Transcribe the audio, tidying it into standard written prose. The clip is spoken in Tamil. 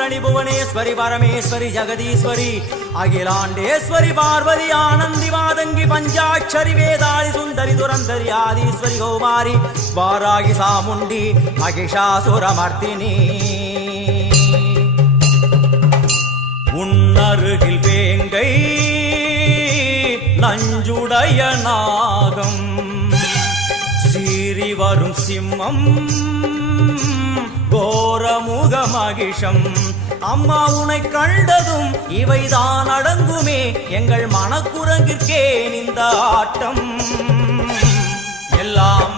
பூரணி புவனேஸ்வரி பரமேஸ்வரி ஜெகதீஸ்வரி அகிலாண்டேஸ்வரி பார்வதி ஆனந்தி மாதங்கி பஞ்சாட்சரி வேதாளி சுந்தரி துரந்தரி ஆதீஸ்வரி கௌமாரி வாராகி சாமுண்டி மகிஷாசுரமர்த்தினி உன்னருகில் வேங்கை நஞ்சுடைய நாகம் சீறி வரும் சிம்மம் கோரமுக மகிஷம் அம்மா உனை கண்டதும் இவைதான் அடங்குமே எங்கள் மனக்குரங்கிற்கே இந்த ஆட்டம் எல்லாம்